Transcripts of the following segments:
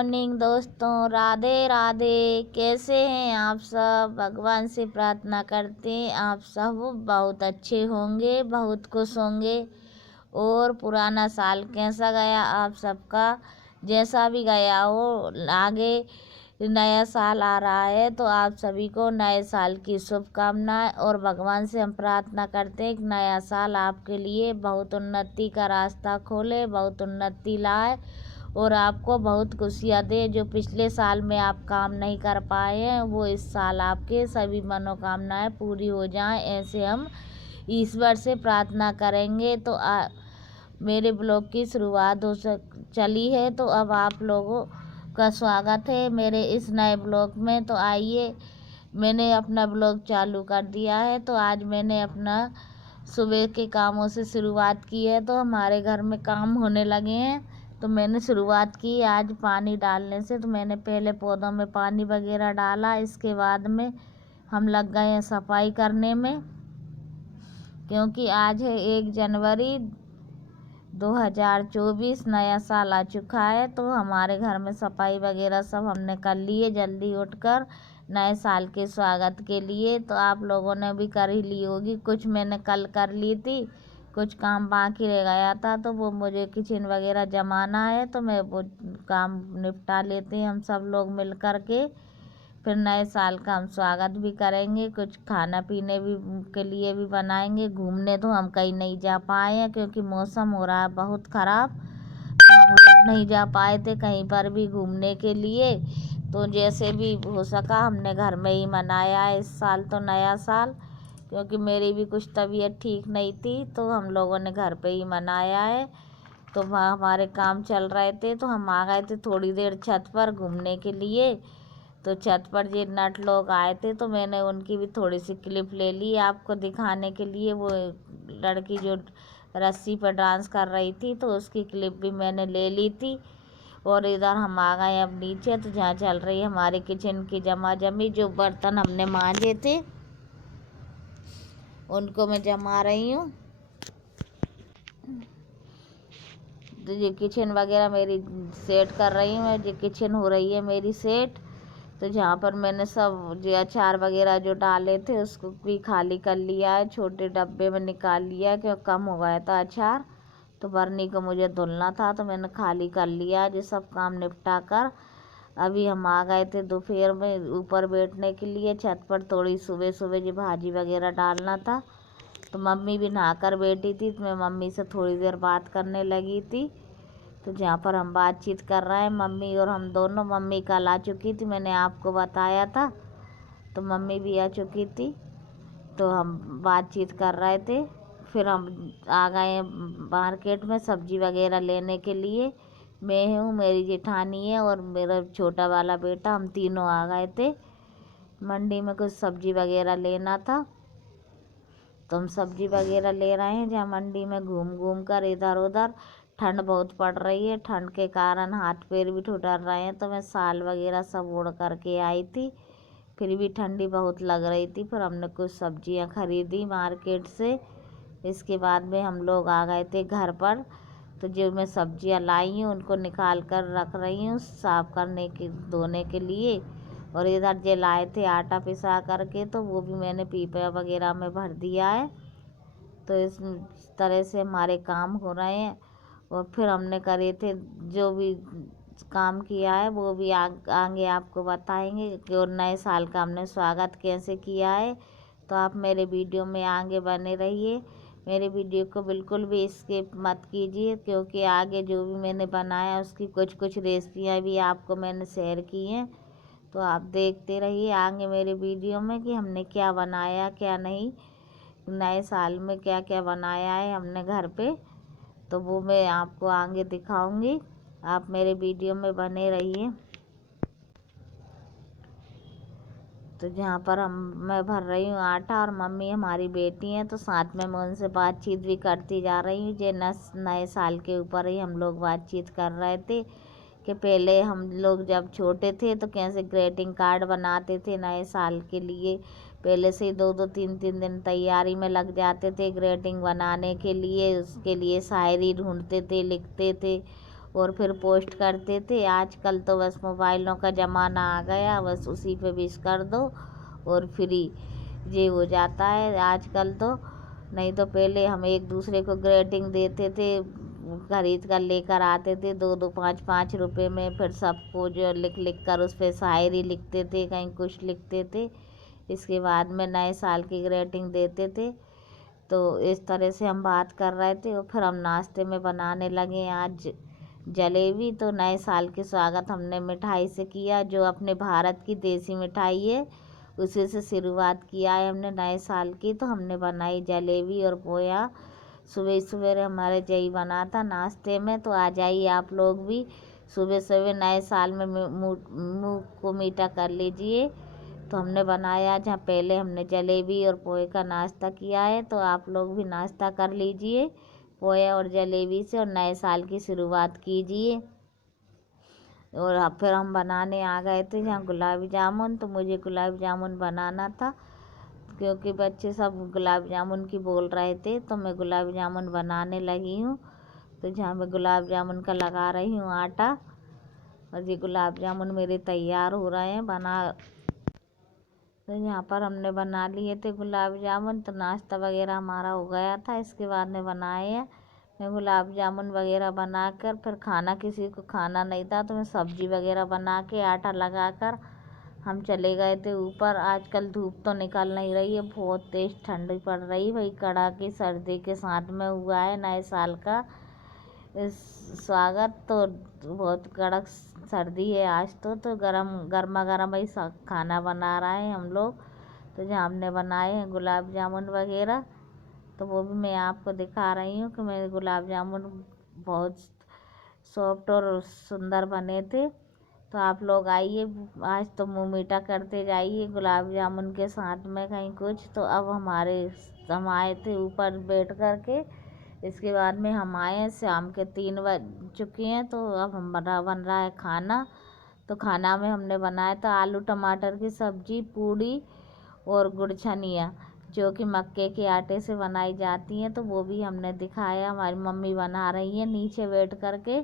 Morning दोस्तों, राधे राधे। कैसे हैं आप सब? भगवान से प्रार्थना करते हैं आप सब बहुत अच्छे होंगे, बहुत खुश होंगे। और पुराना साल कैसा गया आप सबका? जैसा भी गया हो, आगे नया साल आ रहा है तो आप सभी को नए साल की शुभकामनाएं। और भगवान से हम प्रार्थना करते हैं कि नया साल आपके लिए बहुत उन्नति का रास्ता खोले, बहुत उन्नति लाए और आपको बहुत खुशियाँ दे। जो पिछले साल में आप काम नहीं कर पाए हैं, वो इस साल आपके सभी मनोकामनाएं पूरी हो जाएं, ऐसे हम ईश्वर से प्रार्थना करेंगे। तो मेरे ब्लॉग की शुरुआत चली है, तो अब आप लोगों का स्वागत है मेरे इस नए ब्लॉग में। तो आइए, मैंने अपना ब्लॉग चालू कर दिया है। तो आज मैंने अपना सुबह के कामों से शुरुआत की है। तो हमारे घर में काम होने लगे हैं, तो मैंने शुरुआत की आज पानी डालने से। तो मैंने पहले पौधों में पानी वगैरह डाला, इसके बाद में हम लग गए हैं सफाई करने में, क्योंकि आज है 1 जनवरी 2024, नया साल आ चुका है। तो हमारे घर में सफाई वगैरह सब हमने कर ली है जल्दी उठकर नए साल के स्वागत के लिए। तो आप लोगों ने भी कर ही ली होगी। कुछ मैंने कल कर ली थी, कुछ काम बाकी रह गया था, तो वो मुझे किचन वगैरह जमाना है, तो मैं वो काम निपटा लेते हैं हम सब लोग मिल कर के। फिर नए साल का हम स्वागत भी करेंगे, कुछ खाना पीने भी के लिए भी बनाएंगे। घूमने तो हम कहीं नहीं जा पाए हैं, क्योंकि मौसम हो रहा है बहुत ख़राब, तो हम लोग नहीं जा पाए थे कहीं पर भी घूमने के लिए। तो जैसे भी हो सका हमने घर में ही मनाया है इस साल तो नया साल, क्योंकि मेरी भी कुछ तबीयत ठीक नहीं थी, तो हम लोगों ने घर पे ही मनाया है। तो वहाँ हमारे काम चल रहे थे, तो हम आ गए थे थोड़ी देर छत पर घूमने के लिए। तो छत पर ये नट लोग आए थे, तो मैंने उनकी भी थोड़ी सी क्लिप ले ली आपको दिखाने के लिए। वो लड़की जो रस्सी पर डांस कर रही थी, तो उसकी क्लिप भी मैंने ले ली थी। और इधर हम आ गए अब नीचे, तो जहाँ चल रही है हमारे किचन की जमा जमी। जो बर्तन हमने मांजे थे उनको मैं जमा रही हूँ। तो ये किचन वगैरह मेरी सेट कर रही हूँ मैं, ये किचन हो रही है मेरी सेट। तो जहाँ पर मैंने सब जो अचार वगैरह जो डाले थे उसको भी खाली कर लिया है, छोटे डब्बे में निकाल लिया है, क्योंकि कम हो गया था अचार। तो बर्नी को मुझे धुलना था, तो मैंने खाली कर लिया है। जो सब काम निपटा कर अभी हम आ गए थे दोपहर में ऊपर बैठने के लिए छत पर। थोड़ी सुबह सुबह जो भाजी वगैरह डालना था, तो मम्मी भी नहा कर बैठी थी, तो मैं मम्मी से थोड़ी देर बात करने लगी थी। तो जहाँ पर हम बातचीत कर रहे हैं मम्मी और हम दोनों, मम्मी कल आ चुकी थी, मैंने आपको बताया था, तो मम्मी भी आ चुकी थी, तो हम बातचीत कर रहे थे। फिर हम आ गए मार्केट में सब्जी वगैरह लेने के लिए। मैं हूँ, मेरी जेठानी है और मेरा छोटा वाला बेटा, हम तीनों आ गए थे मंडी में कुछ सब्जी वगैरह लेना था। तो हम सब्जी वगैरह ले रहे हैं जहाँ मंडी में घूम घूम कर इधर उधर। ठंड बहुत पड़ रही है, ठंड के कारण हाथ पैर भी ठुठर रहे हैं, तो मैं शाल वगैरह सब ओढ़ करके आई थी। फिर भी ठंडी बहुत लग रही थी। फिर हमने कुछ सब्जियां खरीदी मार्केट से। इसके बाद में हम लोग आ गए थे घर पर। तो जो मैं सब्जियां लाई हूँ उनको निकाल कर रख रही हूँ साफ़ करने के, धोने के लिए। और इधर जो लाए थे आटा पिसा करके, तो वो भी मैंने पीपा वगैरह में भर दिया है। तो इस तरह से हमारे काम हो रहे हैं। और फिर हमने करे थे जो भी काम किया है वो भी आगे आपको बताएंगे कि और नए साल का हमने स्वागत कैसे किया है। तो आप मेरे वीडियो में आगे बने रहिए, मेरे वीडियो को बिल्कुल भी स्किप मत कीजिए, क्योंकि आगे जो भी मैंने बनाया उसकी कुछ कुछ रेसिपियाँ भी आपको मैंने शेयर की हैं। तो आप देखते रहिए आगे मेरे वीडियो में कि हमने क्या बनाया क्या नहीं, नए साल में क्या क्या बनाया है हमने घर पे। तो वो मैं आपको आगे दिखाऊंगी, आप मेरे वीडियो में बने रहिए। तो जहाँ पर मैं भर रही हूँ आटा और मम्मी हमारी बेटी हैं, तो साथ में मैं उनसे बातचीत भी करती जा रही हूँ। जे नए साल के ऊपर ही हम लोग बातचीत कर रहे थे कि पहले हम लोग जब छोटे थे तो कैसे ग्रीटिंग कार्ड बनाते थे नए साल के लिए। पहले से ही 2-2 3-3 दिन तैयारी में लग जाते थे ग्रीटिंग बनाने के लिए, उसके लिए शायरी ढूंढते थे, लिखते थे। और फिर पोस्ट करते थे। आजकल तो बस मोबाइलों का ज़माना आ गया, बस उसी पे विश कर दो और फ्री ये हो जाता है आजकल तो। नहीं तो पहले हम एक दूसरे को ग्रीटिंग देते थे, खरीद कर लेकर आते थे 2-2 5-5 रुपए में, फिर सबको जो लिख लिख कर उस पर शायरी लिखते थे, कहीं कुछ लिखते थे। इसके बाद में नए साल की ग्रीटिंग देते थे। तो इस तरह से हम बात कर रहे थे और फिर हम नाश्ते में बनाने लगे आज जलेबी। तो नए साल के स्वागत हमने मिठाई से किया, जो अपने भारत की देसी मिठाई है उसी से शुरुआत किया है हमने नए साल की। तो हमने बनाई जलेबी और पोया। सुबह सुबह हमारे यही बना था नाश्ते में। तो आ जाइए आप लोग भी सुबह सुबह नए साल में मुँह को मीठा कर लीजिए। तो हमने बनाया, जहाँ पहले हमने जलेबी और पोहे का नाश्ता किया है, तो आप लोग भी नाश्ता कर लीजिए पोहे और जलेबी से और नए साल की शुरुआत कीजिए। और फिर हम बनाने आ गए थे जहाँ गुलाब जामुन। तो मुझे गुलाब जामुन बनाना था क्योंकि बच्चे सब गुलाब जामुन की बोल रहे थे, तो मैं गुलाब जामुन बनाने लगी हूँ। तो जहाँ मैं गुलाब जामुन का लगा रही हूँ आटा, और ये गुलाब जामुन मेरे तैयार हो रहे हैं बना। तो यहाँ पर हमने बना लिए थे गुलाब जामुन। तो नाश्ता वगैरह हमारा हो गया था, इसके बाद में बनाए हैं मैं गुलाब जामुन वगैरह बनाकर। फिर खाना किसी को खाना नहीं था तो मैं सब्जी वगैरह बना के आटा लगाकर हम चले गए थे ऊपर। आजकल धूप तो निकल नहीं रही है, बहुत तेज़ ठंडी पड़ रही, वही कड़ाके सर्दी के साथ में हुआ है नए साल का इस स्वागत। तो बहुत कड़क सर्दी है आज तो गर्मा गर्म वही खाना बना रहे हैं हम लोग। तो जहाँ हमने बनाए हैं गुलाब जामुन वगैरह, तो वो भी मैं आपको दिखा रही हूँ कि मेरे गुलाब जामुन बहुत सॉफ्ट और सुंदर बने थे। तो आप लोग आइए, आज तो मुँह मीठा करते जाइए गुलाब जामुन के साथ में कहीं कुछ। तो अब हम आए थे ऊपर बैठ कर के। इसके बाद में हम आए हैं, शाम के 3 बज चुके हैं। तो अब बन रहा है खाना। तो खाना में हमने बनाया था आलू टमाटर की सब्जी, पूड़ी और गुड़ छनिया, जो कि मक्के के आटे से बनाई जाती हैं। तो वो भी हमने दिखाया, हमारी मम्मी बना रही हैं नीचे बैठ कर के,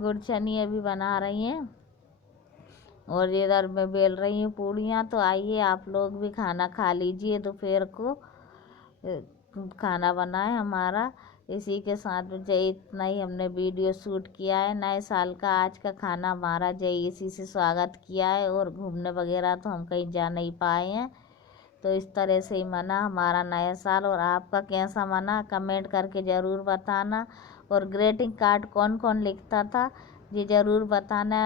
गुड़ छनिया भी बना रही हैं और इधर मैं बेल रही हूँ पूड़ियाँ। तो आइए आप लोग भी खाना खा लीजिए। दोपहर को खाना बना है हमारा। इसी के साथ जय इतना ही हमने वीडियो शूट किया है नए साल का। आज का खाना हमारा जय इसी से स्वागत किया है, और घूमने वगैरह तो हम कहीं जा नहीं पाए हैं। तो इस तरह से ही मना हमारा नया साल। और आपका कैसा मना कमेंट करके ज़रूर बताना। और ग्रीटिंग कार्ड कौन कौन लिखता था ये ज़रूर बताना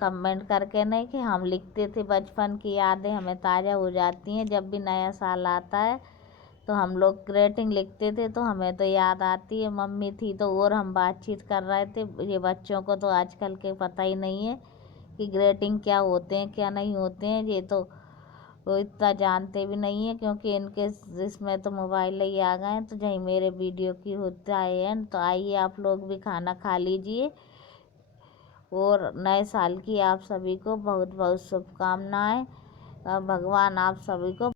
कमेंट करके। नहीं कि हम लिखते थे, बचपन की यादें हमें ताज़ा हो जाती हैं जब भी नया साल आता है। तो हम लोग ग्रीटिंग लिखते थे, तो हमें तो याद आती है, मम्मी थी तो और हम बातचीत कर रहे थे। ये बच्चों को तो आजकल के पता ही नहीं है कि ग्रीटिंग क्या होते हैं क्या नहीं होते हैं। ये तो वो इतना जानते भी नहीं है, क्योंकि इनके इसमें तो मोबाइल ही आ गए हैं। तो जहीं मेरे वीडियो की होता है एंड। तो आइए आप लोग भी खाना खा लीजिए। और नए साल की आप सभी को बहुत बहुत शुभकामनाएं। भगवान आप सभी को